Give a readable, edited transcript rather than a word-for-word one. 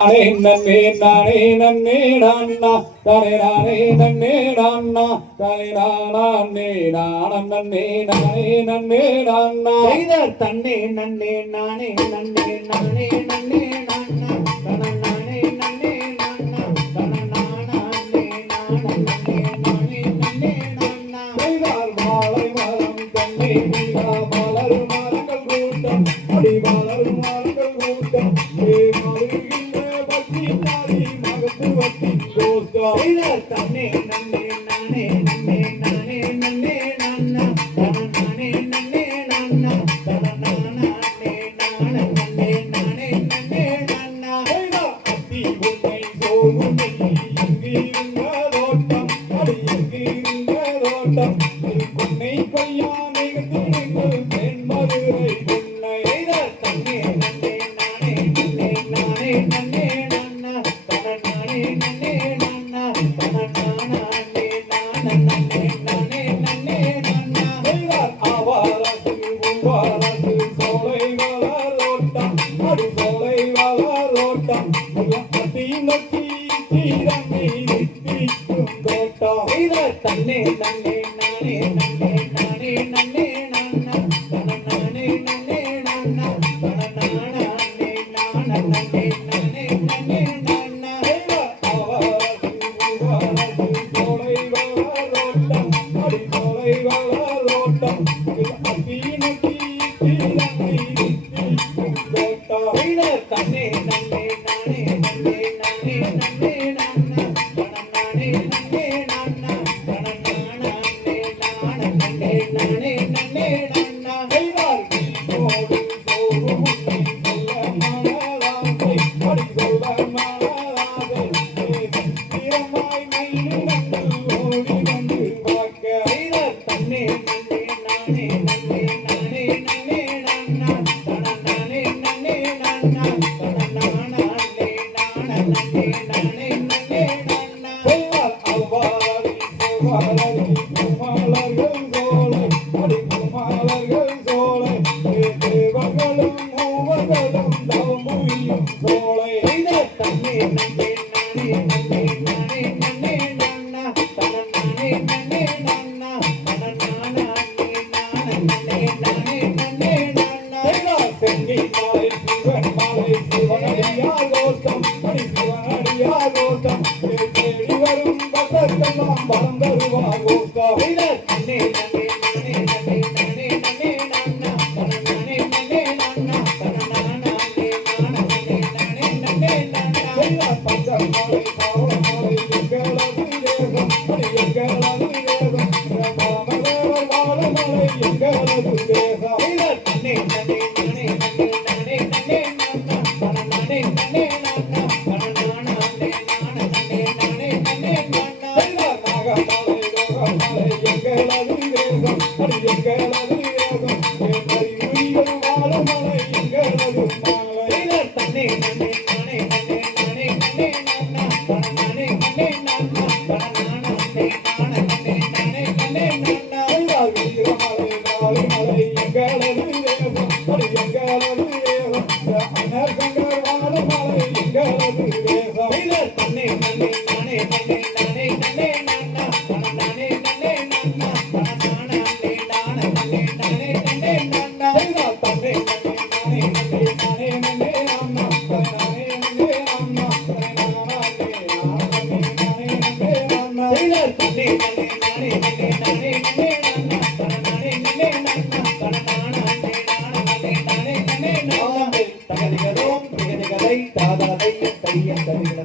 நானே நன்னே நானே நன்னே நான்னா தானே நானே நன்னே நான்னா தானே நானே நானம் நன்னே நானே நன்னே நான்னா செய்தார் தன்னே நன்னே நானே நன்னே நானே நன்னே நான்னா தன நானே நன்னே நான்னா தன நானே நானம் நன்னே நானே நன்னே நான்னா செய்தார் மாலை மரம் தன்னே நீலா மலரும் மரங்கள் கூட்டம் அடி மலரும் மரங்கள் கூட்டம் தன்னே நன்னே நானே நன்னே நானே நன்னே நான்னா தன நானே நன்னே நான்னா தன நானே நானே நன்னே நானே நன்னே நான்னா அத்தி உன்னை சோகும் எங்கிருந்ததோட்டம் அடி எங்கிருந்ததோட்டம் உன்னை கொய்யானை நீங்கள் தென்மதுரை உன்னை தன்னே நன்னே நானே நன்னே நானே நன்னே நான்னா தன நானே நன்னே நான்னா தன நானே நானே நானே நன்னே நான்னா ஆவாரத்து உவாரத்து சோலை வளரோட்டம் அடி சோலை வளரோட்டம் அத்தி நோக்கி தீரங்கை திக்கும் தோட்டம் தன்னே நன்னே நானே நன்னே நானே நன்னே நான்னா தன நானே நன்னே நான்னா தன நானே நானே நன்னே நானே நான்னா ஆவாரத்து உவாரத்து சோலை வளரோட்டம் அடி சோலை வளரோட்டம் அத்தி நோக்கி தீரங்கை திக்கும் தோட்டம் தன்னே நன்னே நானே நன்னே நானே நன்னே நான்னா தன நானே நன்னே நான்னா தன நானே நானே நன்னே நானே நான்னா நோடு சோறும் உன்னை சொல்ல மனதாசை அடி சொல்ல மனதாசை திறமாய் மயிலினங்கள் ஓடி வந்து பார்க்க தன்னே நன்னே நானே நன்னே நானே நன்னே நான்னா தன நானே நன்னே நான்னா தன நானே நானே நன்னே நானே நான்னா அவ்வாறி சுவாரி குமாலர்கள் சோலை அடி குமாலர்கள் சோலை தேவர்களும் மூவர்களும் தவமுயும் சோலை தன்னே நன்னே நானே நன்னே நானே நன்னே நான்னா தன நானே நன்னே நான்னா தன நானே நானே நன்னே நான்னா செங்கி மாலை சிவன் மாலை சிவனடியார் கோஷ்டம் அடி சிவனடியார் கோஷ்டம் தேடி வரும் பக்தர்க்கெல்லாம் வரம் தருவார் கோஷ்டம் தன்னே நன்னே நானே நன்னே நானே நன்னே நான்னா தன நானே நன்னே நான்னா தன நானே நானே நன்னே நான்னா பஞ்சர் மாலை பாவ மாலை எங்களது தேசம் அடி எங்களது தேசம் ராமதேவர் வாழும் மலை எங்களது தேசம் தன்னே நன்னே நானே நன்னே நானே நன்னே நான்னா தன நானே நன்னே நான்னா தன நானே நானே நன்னே நான்னா நாகமலை ரோகமலை எங்களது தேசம் அடி எங்களது தேசம் உயிர்கள் வாழும் மலை எங்களது மாலை தன்னே நன்னே நானே நன்னே நானே நன்னே நான்னா தன நானே நன்னே நான்னா தன நானே நானே நன்னே நான்னா வீரமலை வாழுமலை எங்களது தேசம் அடி எங்களது தேசம் அனர்கங்கள் வாழும் மலை எங்களது தேசம் தன்னே நன்னே நானே நன்னே நானே நன்னே நான்னா தன நானே நன்னே நான்னா தன நானே நானே நன்னே நான்னா தன்னை நானே நன்னே நானே நன்னே நானா நானே நன்னே நானா நானே நானே நன்னே நானா தன்னே நன்னே நானே நன்னே நானே நன்னே நான்னா தன நானே நன்னே நான்னா தன நானே நானே நன்னே நான்னா தகதிகதோம் திகதிகதை தாதாதைய தையன் தருகிற